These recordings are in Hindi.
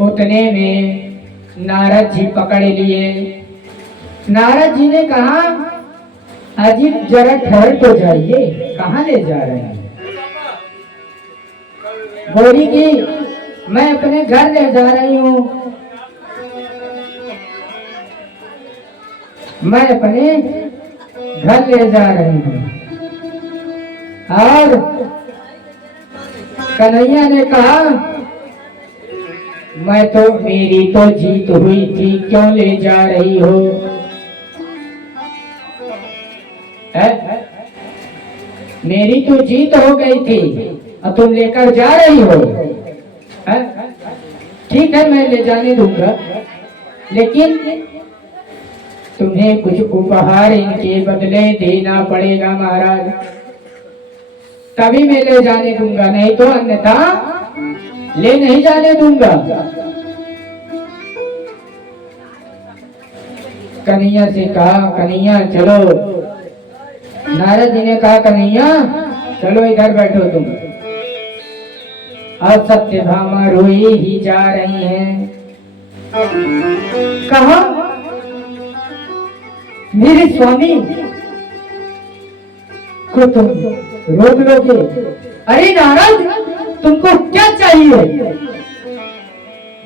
उतने में नारद जी पकड़ लिए। नारद जी ने कहा, अजीत जरा ठहर तो जाइए, कहाँ ले जा रहे हैं? बोली कि मैं अपने घर ले जा रही हूँ, मैं अपने घर ले जा रही हूँ। और कन्हैया ने कहा, मैं तो, मेरी तो जीत हुई थी, क्यों ले जा रही हो? मेरी तो जीत हो गई थी और तुम लेकर जा रही हो? ठीक है, मैं ले जाने दूंगा, लेकिन तुम्हें कुछ उपहार इनके बदले देना पड़ेगा महाराज, तभी मैं ले जाने दूंगा, नहीं तो अन्यथा ले नहीं जाने दूंगा। कन्हैया से कहा, कन्हैया चलो। नारद जी ने कहा, कन्हैया चलो इधर बैठो तुम। अब सत्यभामा रोई ही जा रही हैं। कहा, मेरे स्वामी को तुम रोक लोगे? अरे नारद, तुमको क्या चाहिए?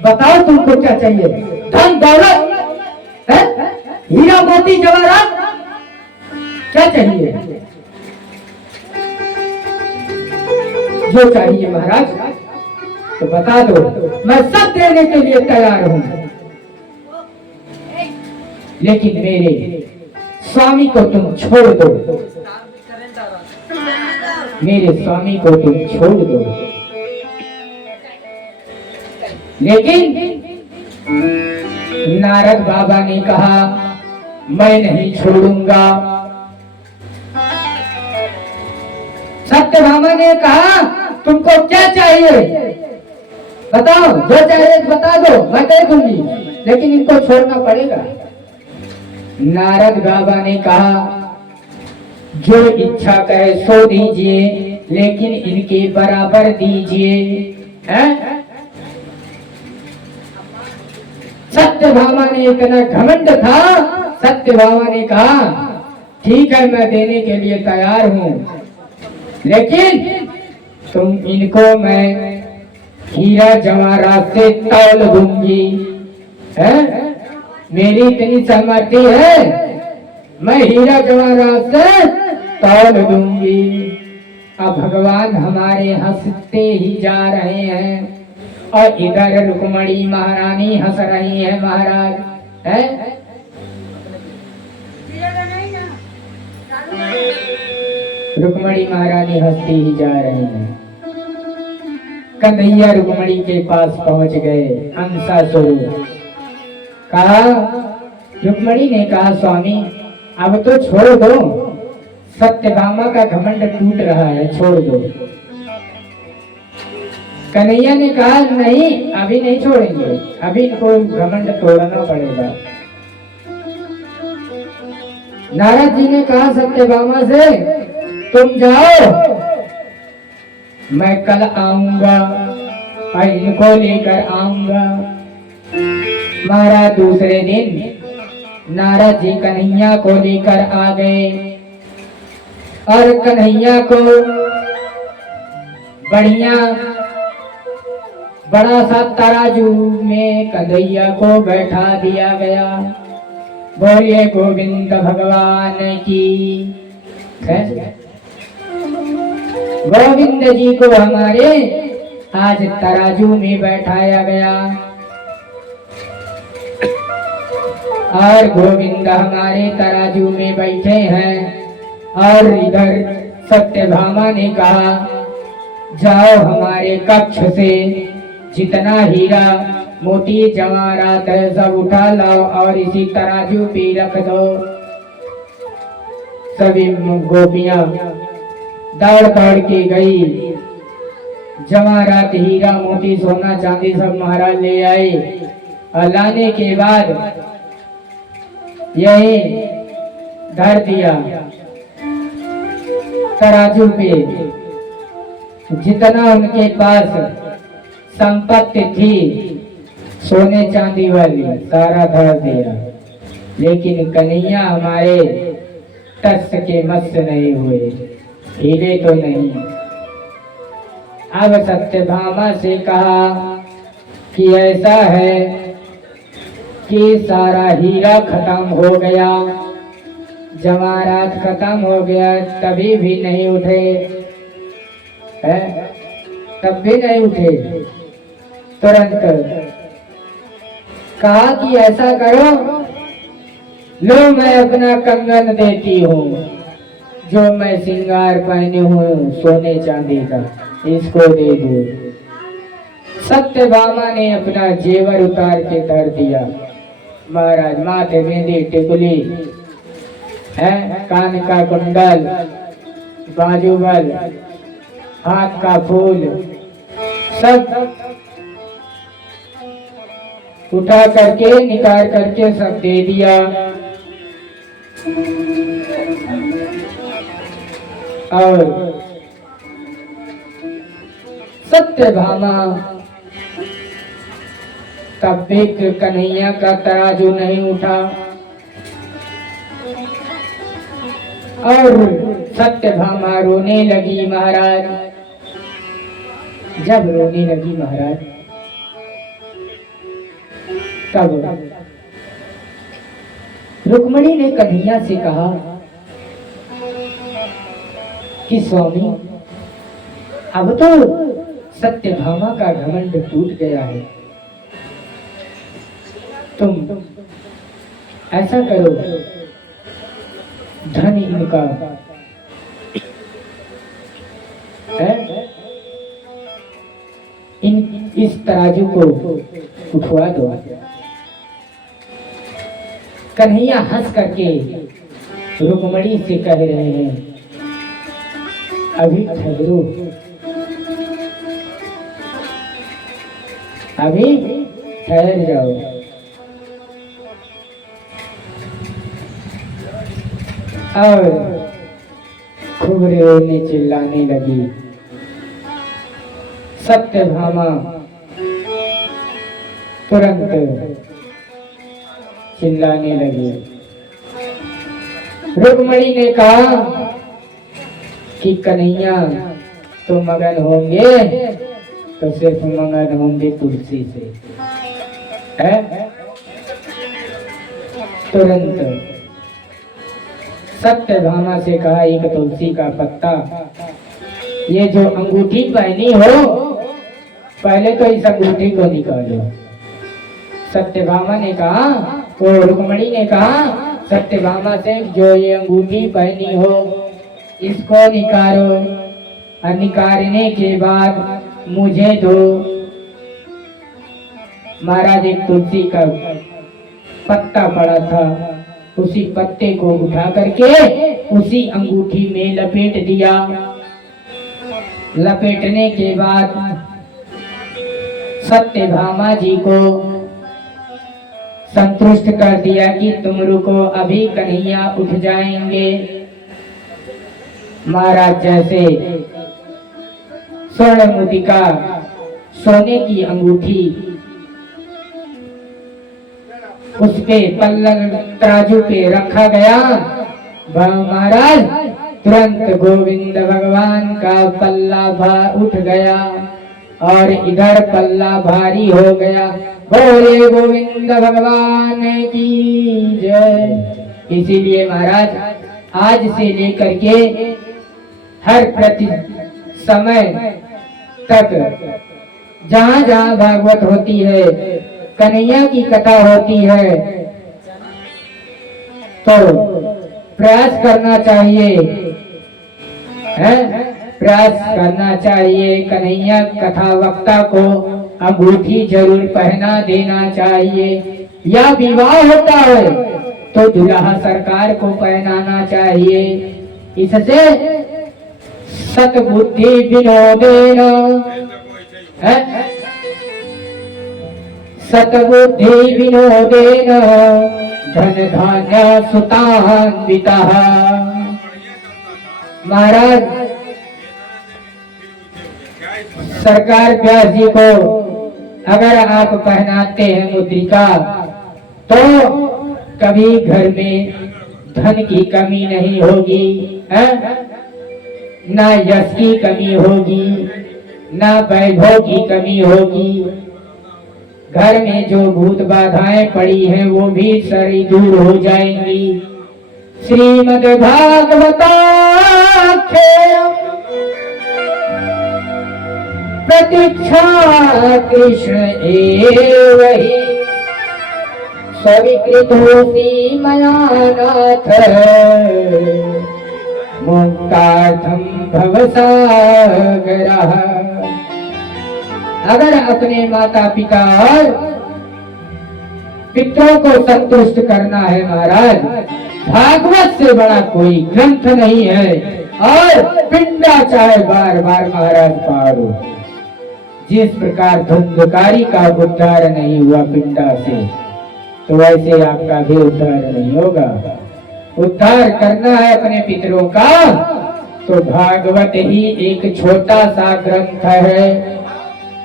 बताओ तुमको क्या चाहिए? धन दौलत है? हीरा मोती जवाहरात, क्या चाहिए? जो चाहिए महाराज तो बता दो, मैं सब देने के लिए तैयार हूं, लेकिन मेरे स्वामी को तुम छोड़ दो, मेरे स्वामी को तुम छोड़ दो। लेकिन नारद बाबा ने कहा, मैं नहीं छोड़ूंगा। सत्यभामा ने कहा, तुमको क्या चाहिए? बताओ, जो चाहिए बता दो, मैं दे दूंगी, लेकिन इनको छोड़ना पड़ेगा। नारद बाबा ने कहा, जो इच्छा करे सो दीजिए, लेकिन इनके बराबर दीजिए। सत्यभामा ने इतना घमंड था, सत्यभामा ने कहा, ठीक है, मैं देने के लिए तैयार हूं, लेकिन तुम इनको मैं हीरा जवाहरात से तौल दूंगी। मेरी इतनी सामर्थ्य है, मैं हीरा जवाहरात से तौल दूंगी। अब भगवान हमारे हंसते ही जा रहे हैं और इधर रुक्मणी महारानी हंस रही है महाराज। रुक्मणी महारानी हंसती ही जा रही है। कन्हैया रुक्मणी के पास पहुंच गए। अंशासुर कहा, रुक्मणी ने कहा, स्वामी अब तो छोड़ दो, सत्यभामा का घमंड टूट रहा है, छोड़ दो। कन्हैया ने कहा, नहीं, अभी नहीं छोड़ेंगे, अभी इनको घमंड तोड़ना पड़ेगा। नारद जी ने कहा सत्यभामा से, तुम जाओ, मैं कल आऊंगा और इनको लेकर आऊंगा। महाराज दूसरे दिन नारद जी कन्हैया को लेकर आ गए और कन्हैया को बढ़िया बड़ा सा तराजू में कन्हैया को बैठा दिया गया। बोलिए गोविंद भगवान की। गोविंद जी को हमारे आज तराजू में बैठाया गया और गोविंद हमारे तराजू में बैठे हैं। और इधर सत्यभामा ने कहा, जाओ हमारे कक्ष से जितना हीरा मोती जवाहरात है सब उठा लाओ और इसी तराजू पे रख दो। सभी गोपियां दौड़ दौड़ के गई, जवाहरात हीरा मोती सोना चांदी सब महाराज ले आए और लाने के बाद यही धर दिया तराजू पे। जितना उनके पास संपत्ति थी सोने चांदी वाली सारा धर दिया, लेकिन कन्हैया हमारे टस के मस नहीं हुए, हिले तो नहीं। अब सत्यभामा से कहा कि ऐसा है कि सारा हीरा खत्म हो गया, जवाहरात खत्म हो गया, तभी भी नहीं उठे है, तब भी नहीं उठे। तुरंत कहा कि ऐसा करो, लो मैं अपना कंगन देती हूँ, जो मैं श्रृंगार पहने हूँ सोने चांदी का, इसको दे दो। सत्यभामा ने अपना जेवर उतार के धर दिया। महाराज माथे बिंदी टिकुली है, कान का कुंडल, बाजूबल, हाथ का फूल, सब उठा करके निकाल करके सब दे दिया। और सत्यभामा तब भी कन्हैया का तराजू नहीं उठा, और सत्यभामा रोने लगी। महाराज जब रोने लगी महाराज, तब रुक्मणी ने कन्हैया से कहा कि स्वामी, अब तो सत्यभामा का घमंड टूट गया है, तुम ऐसा करो, धन इनका है, इस तराजू को उठवा दो। कन्हैया हंस करके रुक्मणी से कह रहे हैं, अभी ठहरो, अभी ठहर जाओ। और खूब रोने चिल्लाने लगी। सत्यभामा तुरंत चिल्लाने लगी। रुक्मणी ने कहा कि कन्हैया तो मगन होंगे तो सिर्फ मगन होंगे तुलसी से है। तुरंत सत्यभामा से कहा, एक तुलसी का पत्ता, ये जो अंगूठी पहनी हो, पहले तो इस अंगूठी को निकालो। सत्यभामा ने कहा, वो रुक्मणी ने कहा सत्यभामा से, जो ये अंगूठी पहनी हो इसको निकालो, और निकालने के बाद मुझे दो। महाराज एक तुलसी का पत्ता पड़ा था, उसी पत्ते को उठा करके उसी अंगूठी में लपेट दिया। लपेटने के बाद सत्यभामा जी को संतुष्ट कर दिया कि तुम रुको, अभी कन्हैया उठ जाएंगे। महाराज जैसे स्वर्ण मुद्रिका, सोने की अंगूठी उस पे पल्लव तराजू पे रखा गया, महाराज तुरंत गोविंद भगवान का पल्ला उठ गया और इधर पल्ला भारी हो गया। बोले गोविंद भगवान की जय। इसीलिए महाराज आज से लेकर के हर प्रति समय तक जहाँ जहाँ भागवत होती है, कन्हैया की कथा होती है, तो प्रयास करना चाहिए है, प्रयास करना चाहिए। कन्हैया कथा वक्ता को अंगूठी जरूर पहना देना चाहिए, या विवाह होता है तो दुल्हा सरकार को पहनाना चाहिए। इससे सतबुद्धि विनोदेन है, सतबुद्धि विनोदेन धन धान्य सुतान्वितः। महाराज सरकार व्यास जी को अगर आप पहनाते हैं मुद्रिका तो कभी घर में धन की कमी नहीं होगी, है? ना यश की कमी होगी, ना वैभव की कमी होगी। घर में जो भूत बाधाएं पड़ी हैं वो भी सारी दूर हो जाएंगी। श्रीमद् भागवताख्यम प्रतीक्षा कृष्ण एव हि स्वीकृतोऽसि मया नाथ मुक्तार्थम भवसागरः। अगर अपने माता पिता और पितरों को संतुष्ट करना है महाराज, भागवत से बड़ा कोई ग्रंथ नहीं है। और पिंडा चाहे बार बार महाराज पारो, जिस प्रकार धुंधकारी का उद्धार नहीं हुआ पिंडा से, तो वैसे आपका भी उद्धार नहीं होगा। उद्धार करना है अपने पितरों का तो भागवत ही एक छोटा सा ग्रंथ है।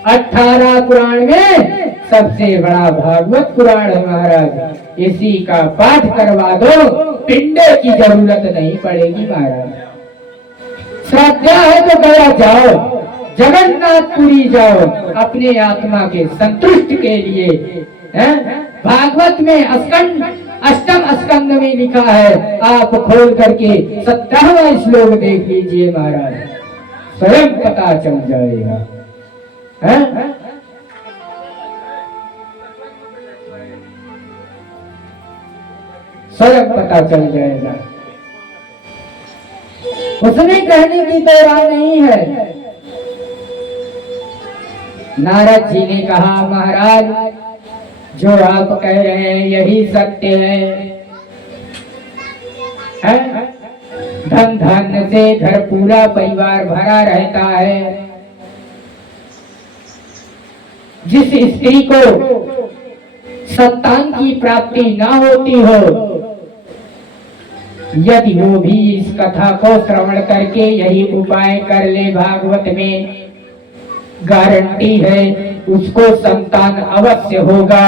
18 पुराण में सबसे बड़ा भागवत पुराण है महाराज। इसी का पाठ करवा दो, पिंडे की जरूरत नहीं पड़ेगी महाराज। श्रद्धा है तो गया जाओ, जगन्नाथपुरी जाओ अपने आत्मा के संतुष्ट के लिए, है? भागवत में अष्टम स्कंद में लिखा है, आप खोल करके 17वां श्लोक देख लीजिए महाराज, स्वयं पता चल जाएगा, है? स्वयं पता चल जाएगा। उसमें कहने की तो राह नहीं है। नारद जी ने कहा महाराज जो आप कह रहे हैं यही सत्य है? धन धान्य से घर पूरा परिवार भरा रहता है। जिस स्त्री को संतान की प्राप्ति ना होती हो, यदि वो भी इस कथा को श्रवण करके यही उपाय कर ले, भागवत में गारंटी है उसको संतान अवश्य होगा,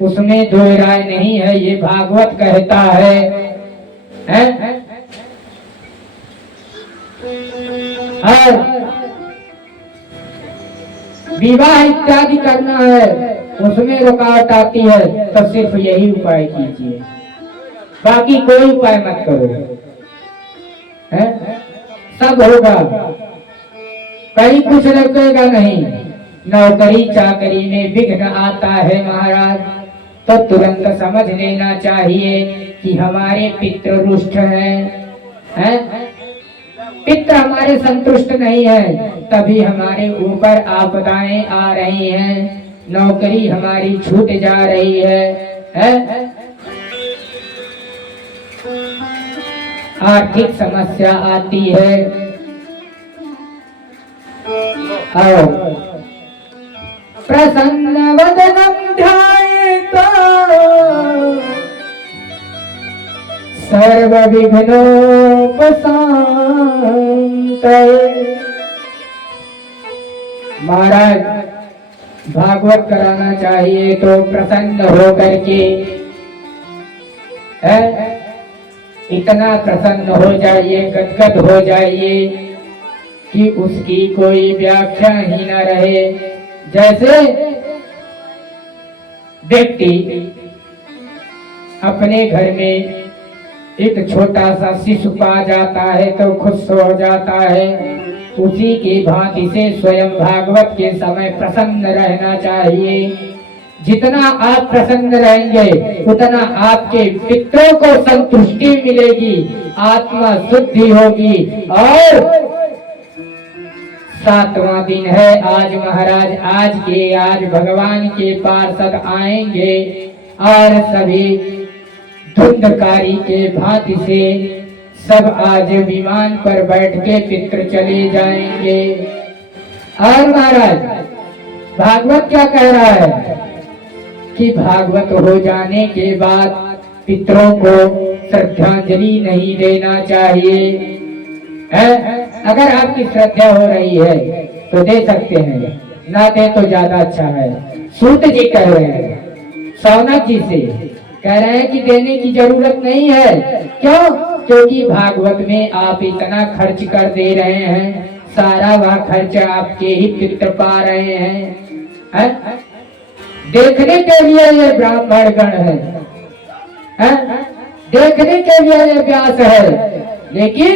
उसमें दो राय नहीं है। ये भागवत कहता है, और विवाह इत्यादि करना है उसमें रुकावट आती है तो सिर्फ यही उपाय कीजिए, बाकी कोई उपाय मत करो, है? सब होगा, कहीं कुछ लगेगा नहीं। नौकरी चाकरी में विघ्न आता है महाराज तो तुरंत समझ लेना चाहिए कि हमारे पितृ रुष्ट हैं, पितृ हमारे संतुष्ट नहीं है, तभी हमारे ऊपर आपदाएं आ रही हैं, नौकरी हमारी छूट जा रही है? आर्थिक समस्या आती है। और प्रसन्न वदनम ध्यायेत सर्व विघ्नोपशान्तये। महाराज भागवत कराना चाहिए तो प्रसन्न होकर के, इतना प्रसन्न हो जाइए, गदगद हो जाइए कि उसकी कोई व्याख्या ही न रहे। जैसे व्यक्ति अपने घर में एक छोटा सा शिशु पा जाता है तो खुश हो जाता है, उसी की भांति से स्वयं भागवत के समय प्रसन्न रहना चाहिए। जितना आप प्रसन्न रहेंगे उतना आपके पितरों को संतुष्टि मिलेगी, आत्मा शुद्धि होगी। और 7वां दिन है आज महाराज, आज भगवान के पार्षद आएंगे और सभी धुंधकारी के भांति से सब आज विमान पर बैठ के पितृ चले जाएंगे। और महाराज भागवत क्या कह रहा है कि भागवत हो जाने के बाद पितरों को श्रद्धांजलि नहीं देना चाहिए, है? अगर आपकी श्रद्धा हो रही है तो दे सकते हैं, ना दे तो ज्यादा अच्छा है। सूत जी कह रहे हैं सौनक जी से, कह रहे हैं कि देने की जरूरत नहीं है। क्यों? क्योंकि भागवत में आप इतना खर्च कर दे रहे हैं, सारा वह खर्च आपके ही पित्र पा रहे हैं। देखने के लिए ये ब्राह्मण गण है, देखने के लिए ये व्यास है, लेकिन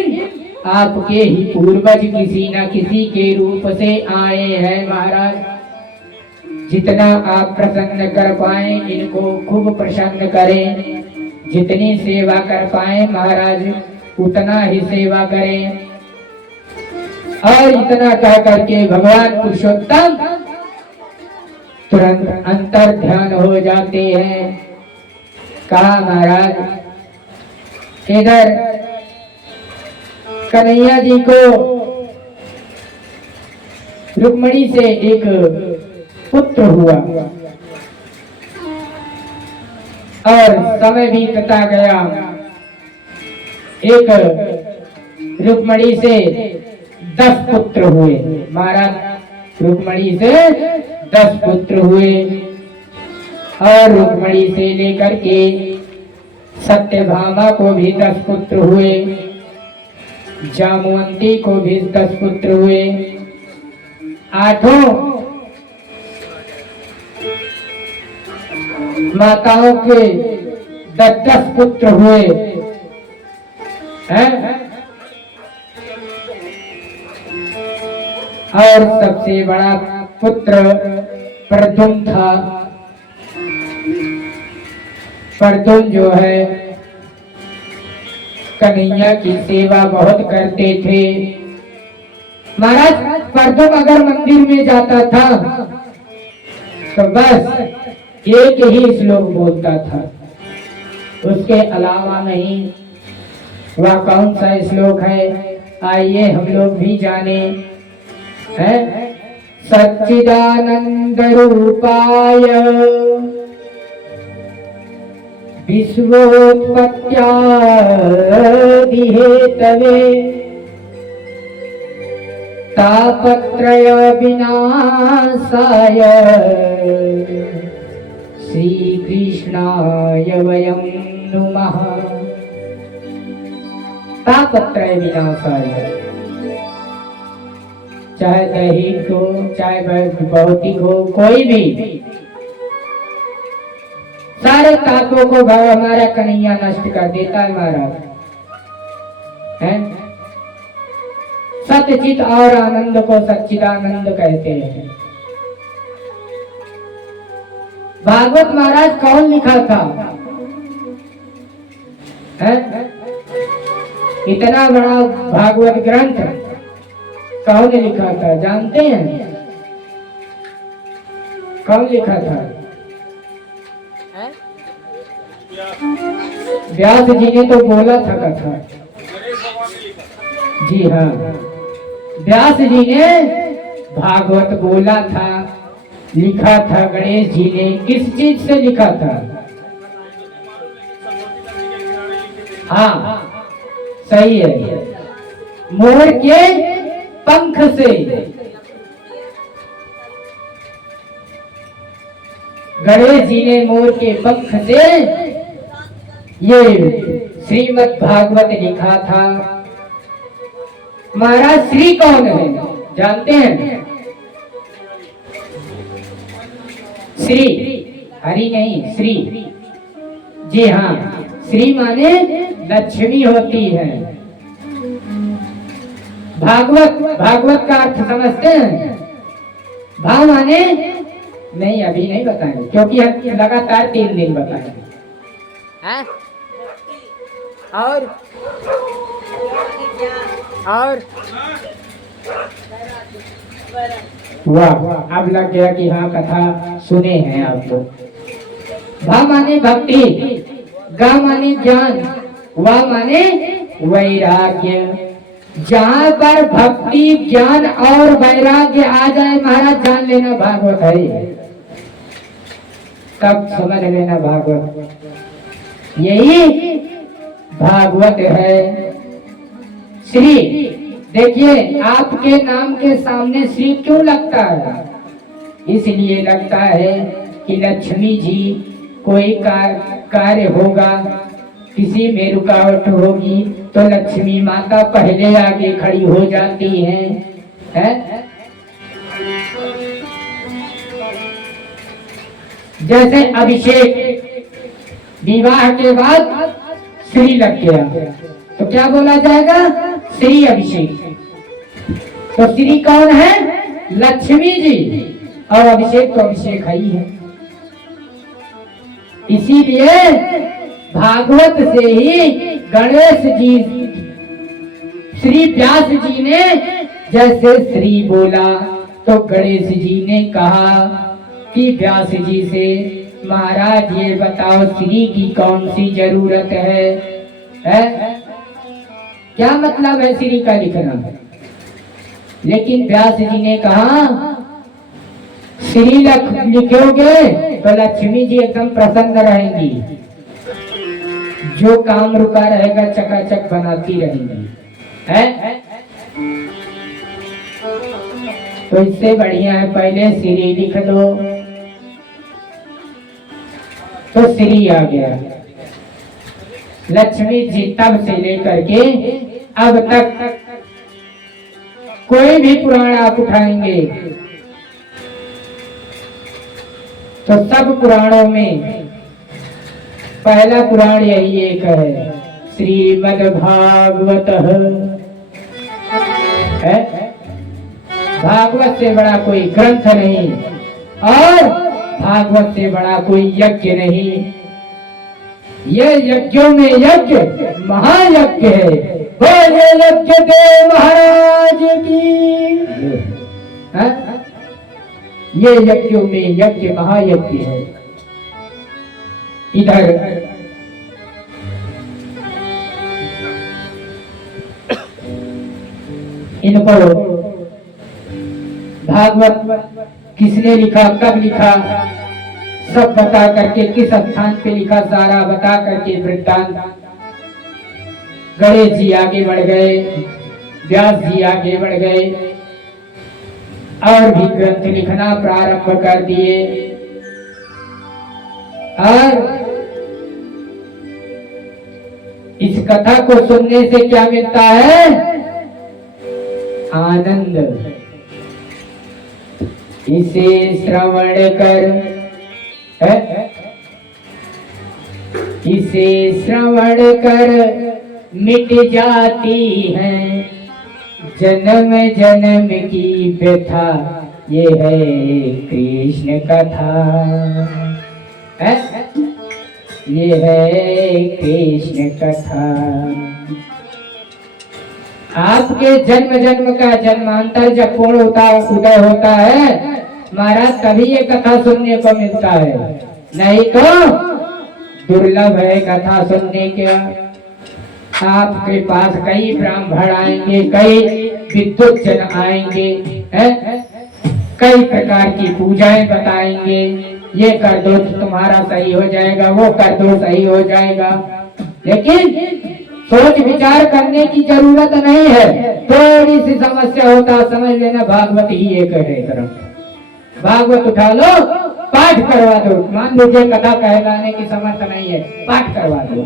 आपके ही पूर्वज किसी न किसी के रूप से आए हैं महाराज। जितना आप प्रसन्न कर पाए इनको खूब प्रसन्न करें, जितनी सेवा कर पाए महाराज उतना ही सेवा करें। और इतना कह करके भगवान पुरुषोत्तम तुरंत अंतर ध्यान हो जाते हैं। कहा महाराज इधर कन्हैया जी को रुक्मणी से एक पुत्र हुआ और समय भी बीतता गया। एक रुक्मणी से 10 पुत्र हुए महाराज, रुक्मणी से 10 पुत्र हुए और रुक्मणी से लेकर के सत्यभामा को भी 10 पुत्र हुए, जामवंती को भी 10 पुत्र हुए। 8 माताओं के 10 पुत्र हुए हैं। और सबसे बड़ा पुत्र प्रद्युम्न था। प्रद्युम्न जो है कन्हैया की सेवा बहुत करते थे महाराज। प्रद्युम्न अगर मंदिर में जाता था तो बस एक ही श्लोक बोलता था, उसके अलावा नहीं। वह कौन सा श्लोक है आइए हम लोग भी जाने। है सच्चिदानंद रूपाय विश्वोत्पत्त्यादि हेतवे तापत्रय विनाशाय श्री कृष्णाय वयं नुमः। तापत्रय विनाशाय, चाहे दैहिक हो चाहे भौतिक हो, कोई भी सारे तापों को हमारा कन्हैया नष्ट कर देता है महाराज। है सत्यचित और आनंद को सच्चिदानंद कहते हैं। भागवत महाराज कौन लिखा था? है इतना बड़ा भागवत ग्रंथ कौन लिखा था जानते हैं? कौन लिखा था? व्यास जी ने तो बोला था कथा। जी हाँ, व्यास जी ने भागवत बोला था, लिखा था गणेश जी ने। किस चीज से लिखा था? हाँ सही है, मोर के पंख से। गणेश जी ने मोर के पंख से ये श्रीमद् भागवत लिखा था। महाराज श्री कौन है जानते हैं? श्री हरि नहीं, श्री। जी हाँ, श्री माने लक्ष्मी होती है। भागवत का अर्थ समझते हैं? भा माने नहीं, अभी नहीं बताएंगे क्योंकि हम लगातार 3 दिन बताएंगे। और वाह, अब लग गया कि हाँ कथा सुने हैं आप लोग। भा माने भक्ति, गा माने ज्ञान, वा माने वैराग्य। जहाँ पर भक्ति ज्ञान और वैराग्य आ जाए महाराज जान लेना भागवत है, तब समझ लेना भागवत। यही भागवत है। श्री देखिए, आपके नाम के सामने श्री क्यों लगता है? इसलिए लगता है कि लक्ष्मी जी कोई कार्य होगा, किसी में रुकावट होगी तो लक्ष्मी माता पहले आगे खड़ी हो जाती हैं। जैसे अभिषेक विवाह के बाद श्री लग गया तो क्या बोला जाएगा? श्री अभिषेक। तो श्री कौन है? लक्ष्मी जी, और अभिषेक तो अभिषेक ही है। इसीलिए भागवत से ही गणेश जी, श्री व्यास जी ने जैसे श्री बोला तो गणेश जी ने कहा कि व्यास जी से, महाराज ये बताओ श्री की कौन सी जरूरत है? क्या मतलब है श्री का लिखना? लेकिन व्यास जी ने कहा श्री लिखोगे तो लक्ष्मी जी एकदम प्रसन्न रहेंगी, जो काम रुका रहेगा चकाचक बनाती रहेंगी, है? तो इससे बढ़िया है पहले श्री लिख दो। तो श्री आ गया। लक्ष्मी जी तब से लेकर के अब तक कोई भी पुराण आप उठाएंगे तो सब पुराणों में पहला पुराण यही एक है, श्रीमद् भागवत है। भागवत से बड़ा कोई ग्रंथ नहीं और भागवत से बड़ा कोई यज्ञ नहीं। ये यज्ञों में यज्ञ महायज्ञ है। बोले यज्ञ देव महाराज की। ये यज्ञों में यज्ञ महायज्ञ है। इधर इनको भागवत किसने लिखा, कब लिखा, सब बता करके, किस स्थान पे लिखा, सारा बता करके वृत्तांत। गणेश जी आगे बढ़ गए, व्यास जी आगे बढ़ गए और भी ग्रंथ लिखना प्रारंभ कर दिए। और इस कथा को सुनने से क्या मिलता है? आनंद। इसे श्रवण कर, इसे श्रवण कर मिट जाती है जन्म जन्म की व्यथा। ये है कृष्ण कथा, ये है कृष्ण कथा। आपके जन्म जन्म का जन्मांतर जब पूर्ण उदय होता है महाराज, तभी ये कथा सुनने को मिलता है, नहीं तो दुर्लभ है कथा सुनने के। आपके पास कई ब्राह्मण आएंगे, कई विद्युत जन आएंगे, कई प्रकार की पूजाएं बताएंगे। ये कर दो तो तुम्हारा सही हो जाएगा, वो कर दो सही हो जाएगा। लेकिन सोच विचार करने की जरूरत नहीं है। थोड़ी सी समस्या होता समझ लेना, भागवत ही एक है तरफ। भागवत उठा लो, पाठ करवा दो। मान लीजिए कथा कहलाने की समर्थ नहीं है, पाठ करवा दो,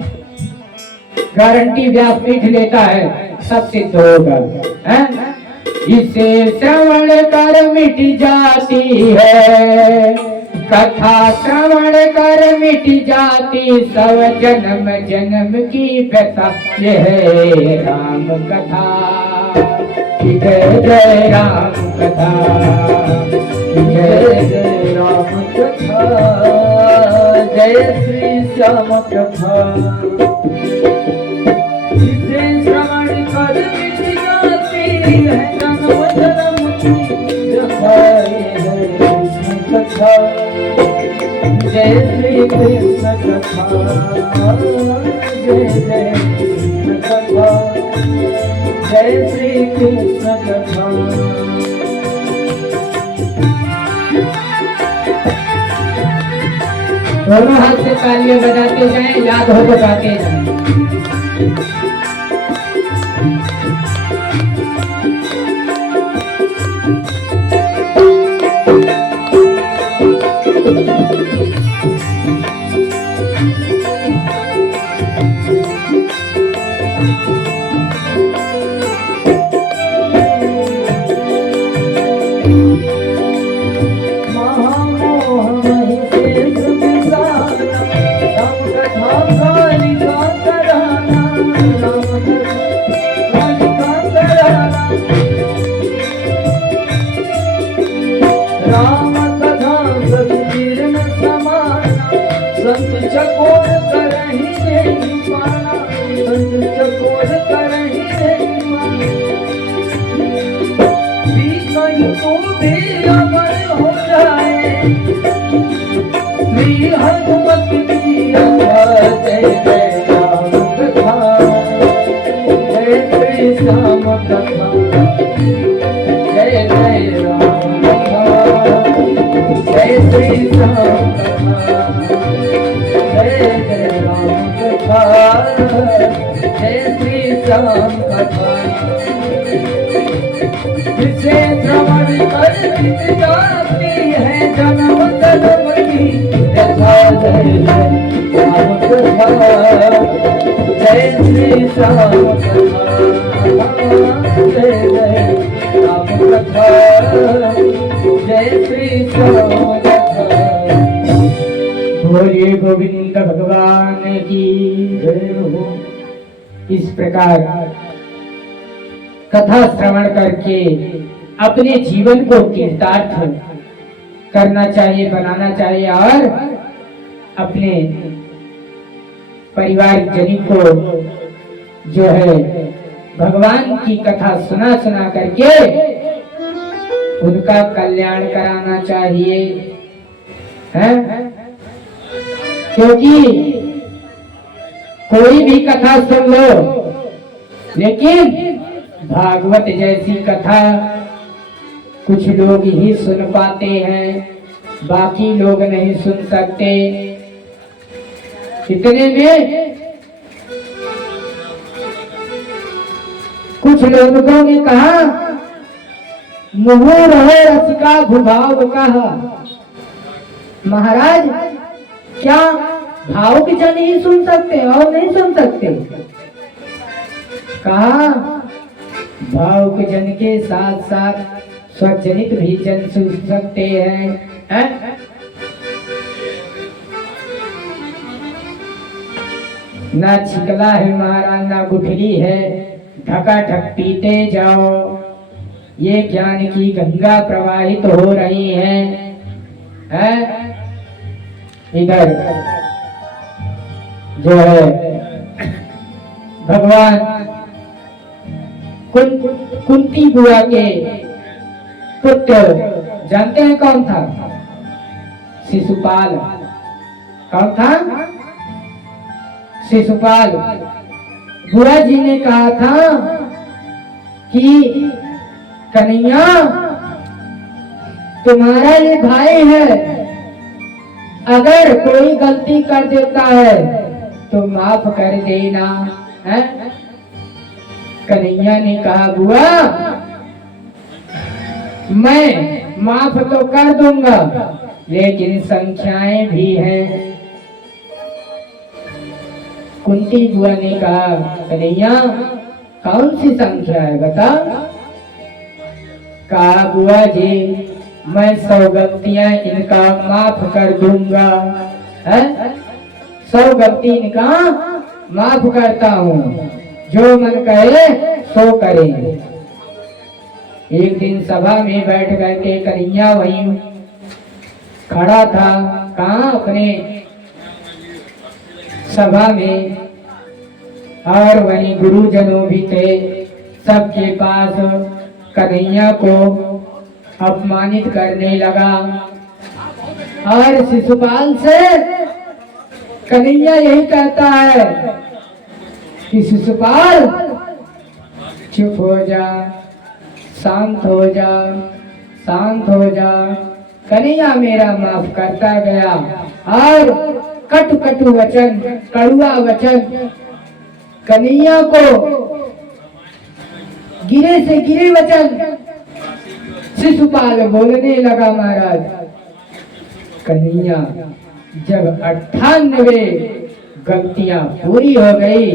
गारंटी व्यासपीठ लेता है, सब सिद्ध होगा। इसे श्रवण कर मिट जाती है कथा, श्रवण कर मिट जाती सब जन्म जन्म की व्यथा। ये है राम कथा, जय जय राम कथा, जय जय राम कथा, जय श्री श्याम कथा। इसे श्रवण कर मिट जाती है जन्म जन्म की व्यथा। ये है कृष्ण कथा, जय श्री कृष्ण कथा, जय जय कृष्ण कथा, जय श्री कृष्ण कथा। दोनों हाथ से तालियां बजाते जाएं, याद हो तो गाते जाएं। बोलिए गोविंद भगवान की जय हो। इस प्रकार कथा श्रवण करके अपने जीवन को तीर्थार्थ करना चाहिए, बनाना चाहिए और अपने परिवार जन को जो है भगवान की कथा सुना सुना करके उनका कल्याण कराना चाहिए, है? क्योंकि कोई भी कथा सुन लो, लेकिन भागवत जैसी कथा कुछ लोग ही सुन पाते हैं, बाकी लोग नहीं सुन सकते। इतने में कुछ लोगों ने कहा, मुहुर है रसिका भूभाव कहा। महाराज, क्या भावुक जन ही सुन सकते और नहीं सुन सकते? कहा, भावुक जन के साथ साथ स्वजनित भी जन सुन सकते हैं, है? ना छिकला है महाराज, ना गुठली है, ढकाढक पीते जाओ। ये ज्ञान की गंगा प्रवाहित हो रही है? इधर जो है भगवान कुंती बुआ के पुत्र जानते हैं कौन था? शिशुपाल। कौन था? शिशुपाल। बुआ जी ने कहा था कि कन्हैया, तुम्हारा ये भाई है, अगर कोई गलती कर देता है तो माफ कर देना, है? कन्हैया ने कहा, बुआ मैं माफ तो कर दूंगा, लेकिन संख्याएं भी हैं। कुंती बुआ ने कहा, कन्हैया कौन सी संख्या है बता? कहा, बुआ जी मैं 100 गलतियां इनका माफ कर दूंगा, है? 100 गलती इनका माफ करता हूँ, जो मन कहे सो करेंगे। एक दिन सभा में बैठ करके कन्हैया वहीं खड़ा था। कहाँ? अपने सभा में, और वहीं गुरुजनों भी थे। सबके पास कन्हैया को अपमानित करने लगा, और शिशुपाल से कन्हैया यही कहता है कि शिशुपाल चुप हो जा, शांत हो जा, शांत हो जा। कन्हैया मेरा माफ करता गया, और कटु कटु वचन, कड़ुआ वचन कन्हैया को, गिरे से गिरे वचन शिशुपाल बोलने लगा। महाराज कन्हैया जब 98 गलतियां पूरी हो गई,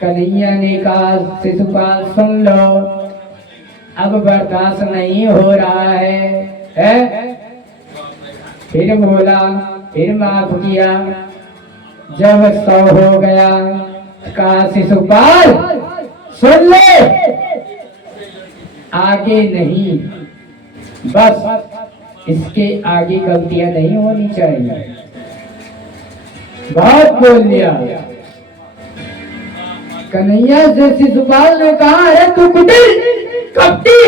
कन्हैया ने कहा शिशुपाल सुन लो, अब बर्दाश्त नहीं हो रहा है? फिर बोला, फिर माफ किया। जब 100 हो गया, कहा शिशुपाल सुन ले, आगे नहीं, बस इसके आगे गलतियां नहीं होनी चाहिए। बहुत बोल लिया। कन्हैया से शिशुपाल ने कहा, अरे तू कुटिल कपटी,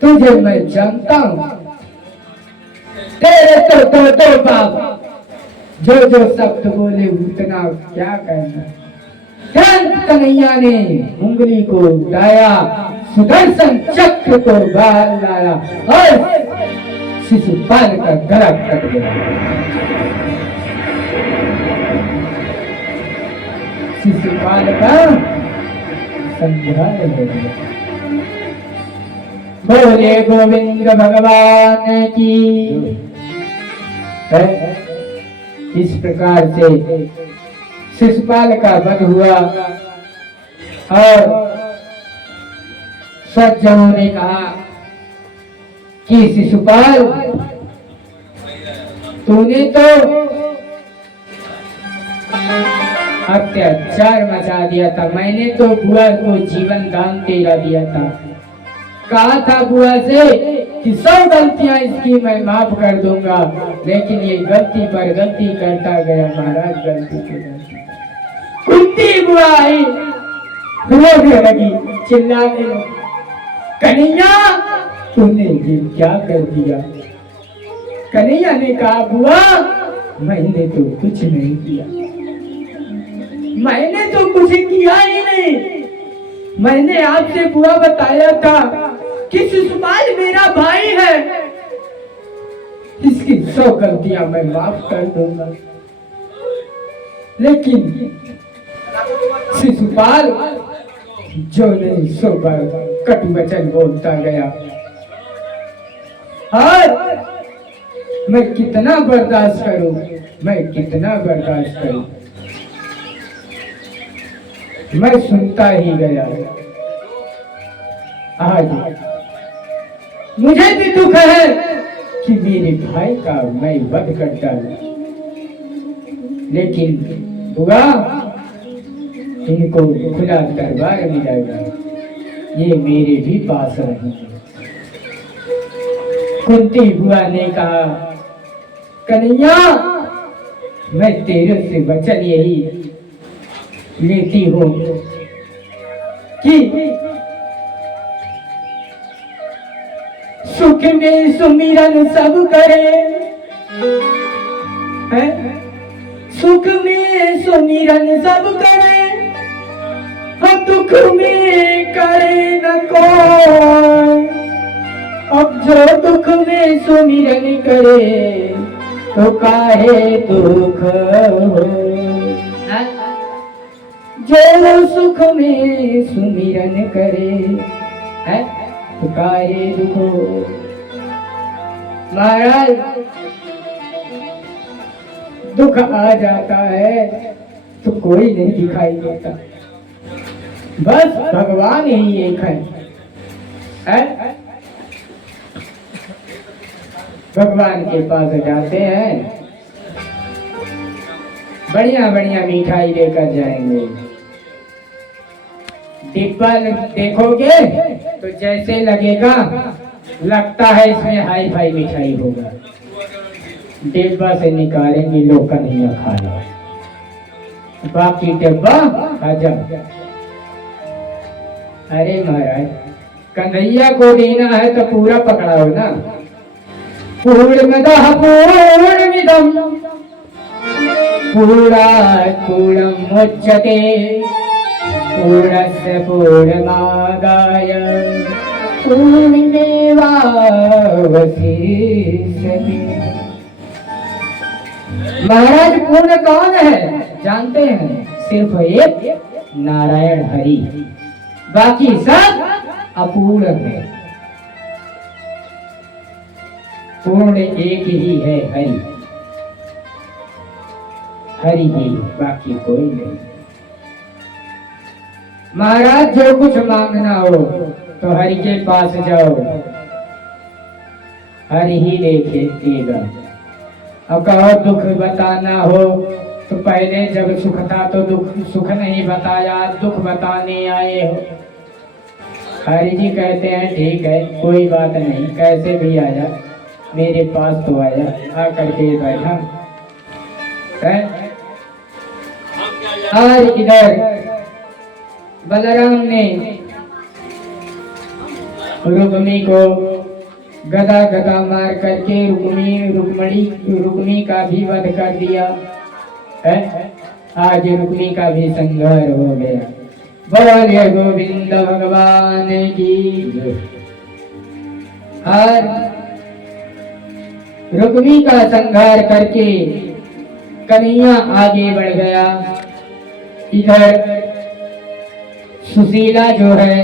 तुझे मैं जानता हूं, तेरे तो बाप जो शब्द बोले उतना क्या कहना। कन्हैया ने उंगली को उठाया, सुदर्शन चक्र को बाहर लाया और शिशुपाल का गला कट गया। शिशुपाल का संहार हो गया। बोले गोविंद भगवान की। इस प्रकार से शिशुपाल का वध हुआ और सज्जनों ने कहा कि शिशुपाल तूने तो अत्याचार मचा दिया था, मैंने तो बुआ को जीवन दान तेरा दिया था। कहा था बुआ से कि 100 गलतियां इसकी मैं माफ कर दूंगा, लेकिन ये गलती पर गलती करता गया महाराज, गलती पे गलती। कुंती बुआ आई, रोने लगी, चिल्लाने लगी, कन्हैया तूने ये क्या कर दिया? कन्हैया ने कहा बुआ मैंने तो कुछ नहीं किया, मैंने तो कुछ किया ही नहीं। मैंने आपसे बुआ बताया था कि शिशुपाल मेरा भाई है, इसकी 100 गलतियां मैं माफ कर दूंगा, लेकिन शिशुपाल जो नहीं 100 बार कटु वचन बोलता गया। और मैं कितना बर्दाश्त करूं, मैं कितना बर्दाश्त करूं, मैं सुनता ही गया। आज मुझे भी दुख है कि मेरे भाई का मैं वध कर डालूं, लेकिन बुआ इनको खुला दरबार मिलेगा, ये मेरे भी पास रहेंगे। कुंती बुआ ने कहा कन्हैया मैं तेरे से वचन यही लेती हूँ कि सुख में सुमिरन सब करे, है? सुख में सुमिरन सब करे, दुख में करे न कोई। अब जो दुख में सुमिरन करे तो काहे दुख हो, जो सुख में सुमिरन करे है तो काहे दुख हो। महाराज दुख आ जाता है तो कोई नहीं दिखाई देता, बस भगवान ही एक है? भगवान के पास जाते हैं, बढ़िया बढ़िया मिठाई लेकर जाएंगे, डिब्बा देखोगे तो जैसे लगेगा, लगता है इसमें हाई फाई मिठाई होगा, डिब्बा से निकालेंगे, लो कन्हैया खा लो, बाकी डिब्बा हजम। अरे महाराज कन्हैया को देना है तो पूरा पकड़ाओ ना। पूर्णमदः पूर्णमिदं पूर्णात् पूर्णमुच्यते पूर्णस्य पूर्णमादाय पूर्णमेवावशिष्यते। महाराज पूर्ण कौन है जानते हैं? सिर्फ एक नारायण हरि, बाकी सब अपूर्ण है। पूर्ण एक ही है हरि, हरि ही, बाकी कोई नहीं। महाराज जो कुछ मांगना हो तो हरि के पास जाओ, हरि ही देगा। और कहो दुख बताना हो तो पहले जब सुख था तो सुख नहीं बताया, दुख बताने आए हो। हरि जी कहते हैं ठीक है, कोई बात नहीं, कैसे भी आया, मेरे पास तो आया, आकर के बैठा है। और इधर बलराम ने रुक्मी को गदा गदा मार करके रुक्मी का भी वध कर दिया है। आज रुक्मी का भी संहार हो गया। बोलिए गोविंद भगवान की। और रुक्मी का संहार करके कन्हैया आगे बढ़ गया। इधर सुशीला जो है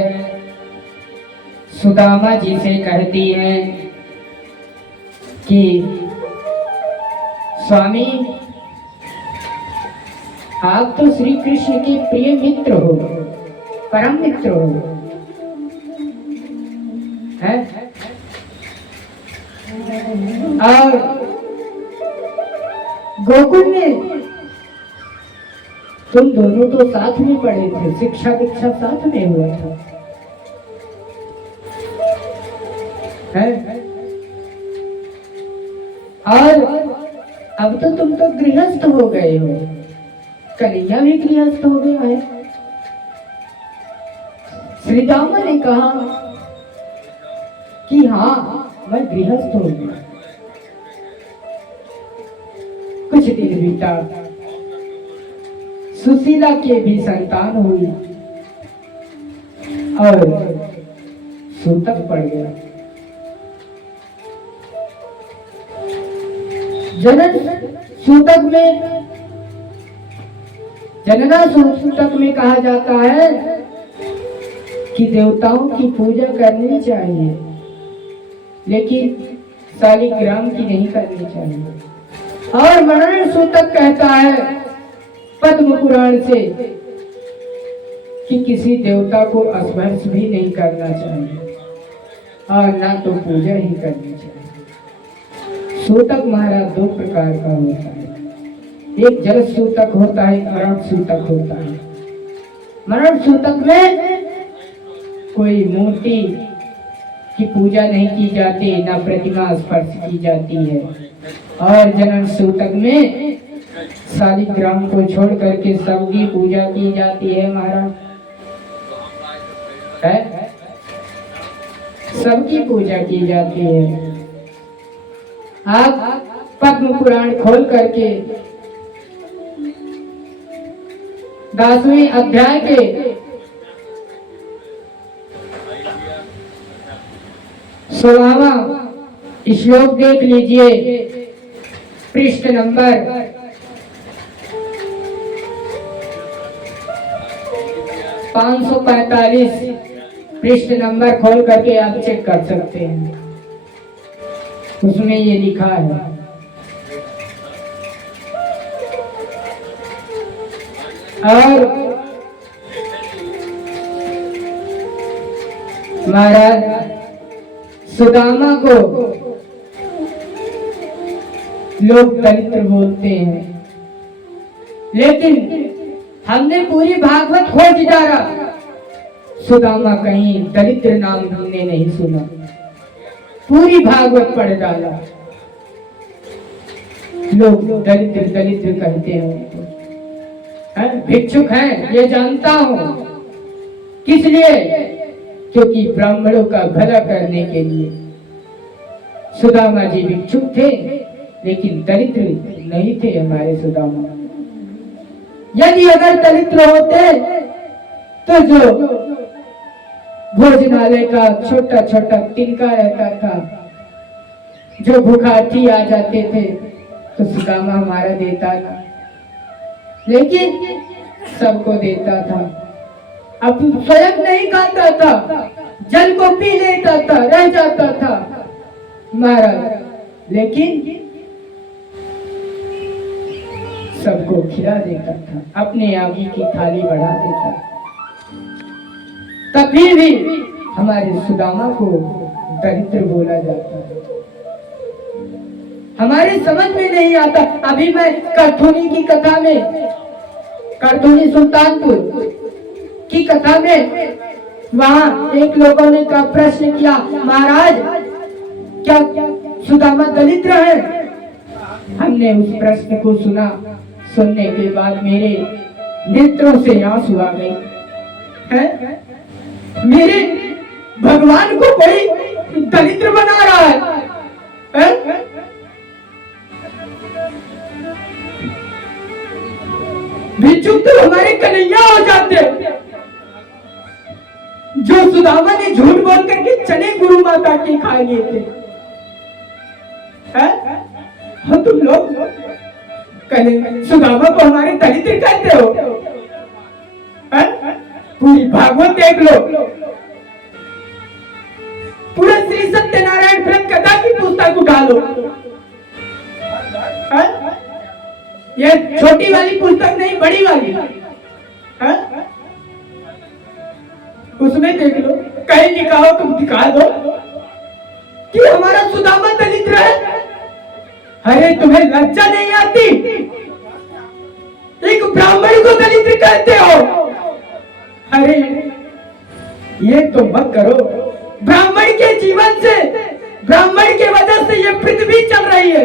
सुदामा जी से कहती है कि स्वामी आप तो श्री कृष्ण के प्रिय मित्र हो, परम मित्र हो, है? और गोकुल में तुम दोनों तो साथ में पढ़े थे, शिक्षा दीक्षा साथ में हुआ था, है? और अब तो तुम तो गृहस्थ हो गए हो, कन्हैया भी गृहस्थ हो गया है। श्री दामा ने कहा कि हाँ मैं गृहस्थ हो गया। कुछ दिन बीता, सुशीला के भी संतान हुई और सूतक पड़ गया। जनना सूतक में कहा जाता है कि देवताओं की पूजा करनी चाहिए, लेकिन शालिग्राम की नहीं करनी चाहिए। और मनन सूतक कहता है पद्म पुराण से कि किसी देवता को स्पर्श भी नहीं करना चाहिए और ना तो पूजा ही करनी चाहिए। सूतक महाराज दो प्रकार का होता है, एक जल सूतक होता है, मरण सूतक होता है। मरण सूतक में कोई मूर्ति की पूजा नहीं की जाती, ना प्रतिमा स्पर्श की जाती है। और जनन सूतक में शालिग्राम को छोड़ करके सबकी पूजा की जाती है महाराज, है? सबकी पूजा की जाती है। आप पद्म पुराण खोल करके 10वें अध्याय के 16वां श्लोक देख लीजिए, पृष्ठ नंबर 545, पृष्ठ नंबर खोल करके आप चेक कर सकते हैं, उसमें ये लिखा है। और महाराज सुदामा को लोग दरिद्र बोलते हैं, लेकिन हमने पूरी भागवत खोज डाला, सुदामा कहीं दरिद्र नाम हमने नहीं सुना। पूरी भागवत पढ़ डाला, लोग दरिद्र दरिद्र कहते हैं उनको, भिक्षुक हैं ये जानता हूं। किस लिए? क्योंकि ब्राह्मणों का भला करने के लिए। सुदामा जी भिक्षुक थे, लेकिन दरिद्र नहीं थे हमारे सुदामा। यदि अगर दरिद्र होते तो जो भोजनालय का छोटा छोटा तिनका रहता था, जो भूखार्थी आ जाते थे तो सुदामा हमारा देता था, लेकिन सबको देता था। अब स्वयं नहीं खाता था, जल को पी लेता था, रह जाता था। महाराज लेकिन सबको खिला देता था, अपने आगे की थाली बढ़ा देता। तभी भी हमारे सुदामा को दरिद्र बोला जाता है। हमारे समझ में नहीं आता। अभी मैं करथुनी की कथा में, करथुनी सुल्तानपुर की कथा में, वहां एक लोगों ने का प्रश्न किया, महाराज क्या सुदामा दलिद्र है? हमने उस प्रश्न को सुना। सुनने के बाद मेरे नेत्रों से आंसू आ गए। हैं? मेरे भगवान को कोई दलिद्र बना रहा है, हैं? भिक्षुक तो हमारे कन्हैया हो जाते, जो सुदामा ने झूठ बोल करके चने गुरु माता के खा लिए थे। हाँ, तुम लोग सुदामा को हमारे दरिद्र कहते हो? पूरी भागवत देख लो, पूरा श्री सत्यनारायण व्रत कथा की पुस्तक उठा लो। ये छोटी वाली पुस्तक नहीं, बड़ी वाली, उसमें देख लो, कहीं लिखा हो तुम दिखा दो कि हमारा सुदामा दलिद्र है। अरे तुम्हें लज्जा नहीं आती? एक ब्राह्मण को दलिद्र कहते हो? अरे ये तो मत करो। ब्राह्मण के जीवन से, ब्राह्मण के वजह से ये पृथ्वी चल रही है,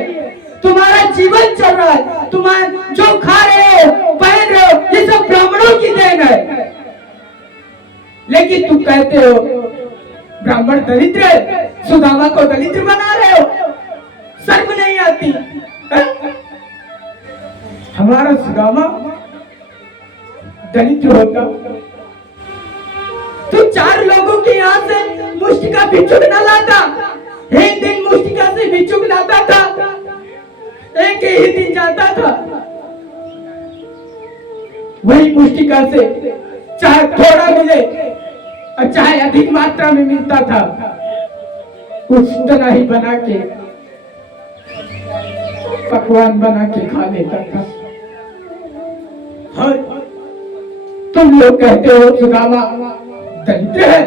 तुम्हारा जीवन चल रहा है। तुम्हारा जो खा रहे हो, पहन रहे हो, ये सब ब्राह्मणों की देन है। लेकिन तुम कहते हो ब्राह्मण दरिद्र है, सुदामा को दलिद्र बना रहे हो। शर्म नहीं आती? हमारा सुदामा दलिद्र होता तो 4 लोगों के यहाँ से मुष्टिका भिक्षुक न लाता। एक दिन मुष्टिका से भिक्षुक लाता था, एक ही दिन जाता था। वही मुष्टिका से चाहे थोड़ा मिले और चाहे अधिक मात्रा में मिलता था, उतना ही बना के पकवान बना के खा लेता था। और तुम लोग कहते हो सुदामा दरिद्र है?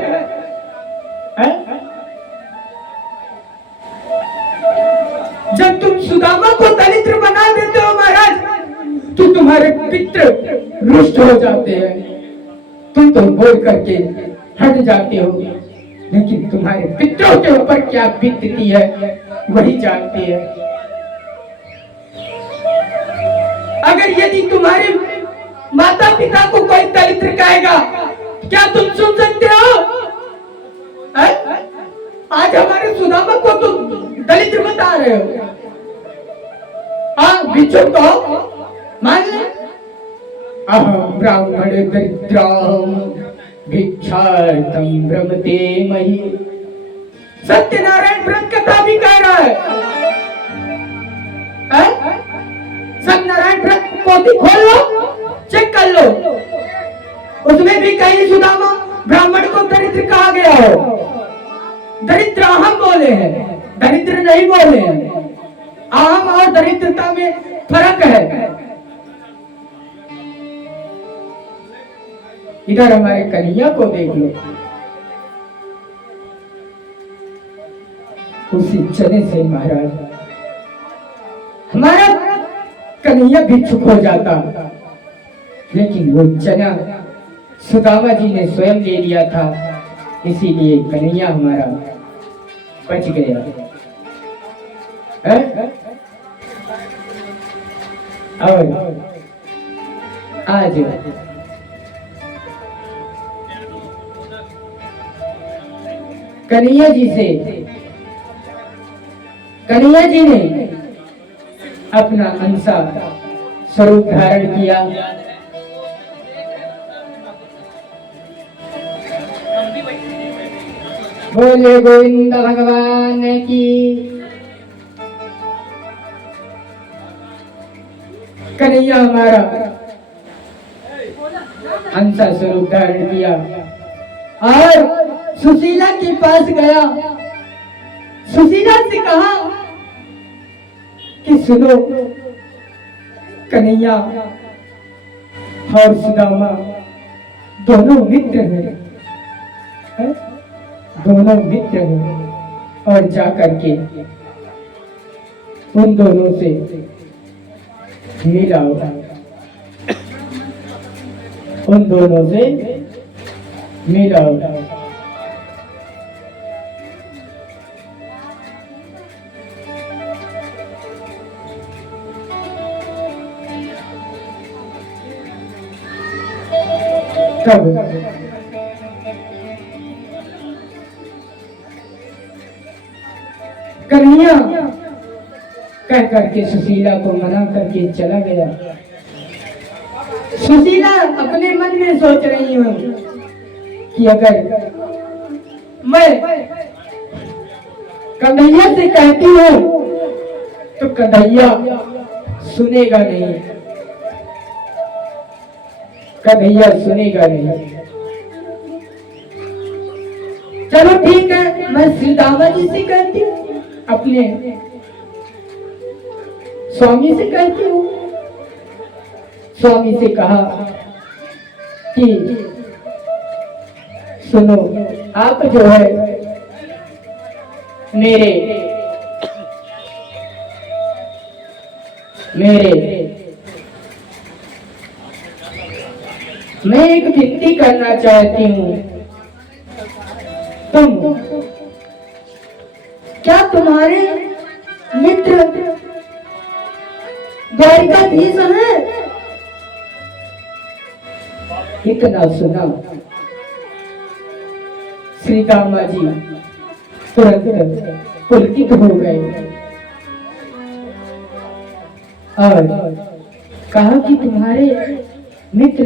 जब तुम सुदामा को दरिद्र बना देते हो महाराज, तो तुम्हारे पितृ रुष्ट हो जाते हैं। तुम तो बोल करके हट जाते हो, लेकिन तुम्हारे पितरों के ऊपर क्या बीतती है वही जानते हैं। अगर यदि तुम्हारे माता पिता को कोई दरिद्र कहेगा, क्या तुम सुन सकते हो? आज हमारे सुदामा को तुम दलिद्र बता रहे हो। हाँ, भिक्षुक को मान ले। अहम ब्राह्मण दरिद्राम भिक्षार्थम भ्रमते मही। सत्यनारायण व्रत कथा भी कह रहा है। सत्यनारायण व्रत पोथी खोल लो, चेक कर लो, उसमें भी कहीं सुदामा ब्राह्मण को दरिद्र कहा गया हो। दरिद्र अहम बोले हैं, दरिद्र नहीं बोले हैं। अहम और दरिद्रता में फर्क है। इधर हमारे कन्हैया को देख लो, उसी चने से महाराज हमारा कन्हैया भिक्षुक हो जाता, लेकिन वो चना सुदामा जी ने स्वयं ले लिया था, इसीलिए कन्हैया हमारा बच गया है? और आज कन्हैया जी ने अपना अंसा स्वरूप धारण किया। बोले गोविंद भगवान की। कन्हैया हमारा अंसा स्वरूप धारण किया और सुशीला के पास गया। सुशीला से कहा कि सुनो, कन्हैया और सुदामा दोनों मित्र हैं, दोनों मित्र हैं, और जाकर के उन दोनों से मिलाओ, उन दोनों से मिलाओ। कब कन्हैया कह करके सुशीला को मना करके चला गया। सुशीला अपने मन में सोच रही हूँ कि अगर मैं कन्हैया से कहती हूँ तो कन्हैया सुनेगा नहीं, कन्हैया सुनेगा नहीं। चलो ठीक है, मैं श्री दामा जी से कहती हूँ, अपने स्वामी से कहती हूँ। स्वामी से कहा कि सुनो, आप जो है मेरे मैं एक विनती करना चाहती हूँ। तुम क्या तुम्हारे मित्र द्वारिकाधीश हैं? इतना सुना श्री दामा जी तुरंत पुलकित हो गए और कहा कि तुम्हारे मित्र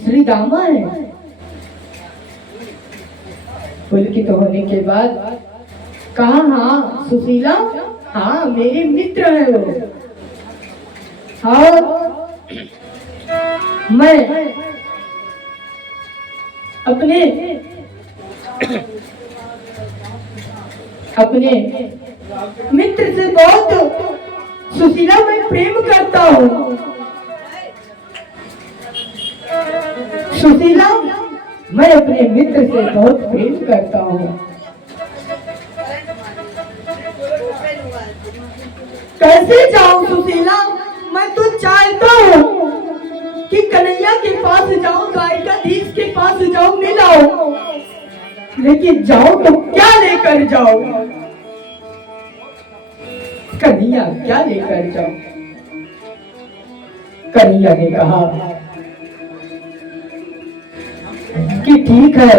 श्री दामा है। पुलकित होने के बाद कहा, हाँ सुशीला, हाँ मेरे मित्र है वो, और मैं अपने मित्र से बहुत, सुशीला मैं प्रेम करता हूँ। सुशीला, मैं अपने मित्र से बहुत प्रेम करता हूँ। कैसे जाऊं सुशीला? मैं तो चाहता हूँ कि कन्हैया के पास जाऊं, द्वारिकाधीश के पास जाऊं, मिलाओ, लेकिन जाऊं तो क्या लेकर जाऊं? कन्हैया क्या लेकर जाऊं? कन्हैया ने कहा कि ठीक है,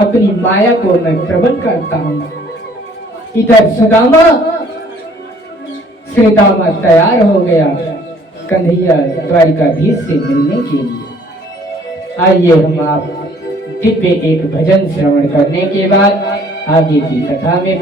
अपनी माया को मैं प्रबल करता हूं। इधर सुदामा श्री दामा तैयार हो गया कन्हैया द्वारिकाधीश से मिलने के लिए। आइए हम आप दिव्य एक भजन श्रवण करने के बाद आगे की कथा में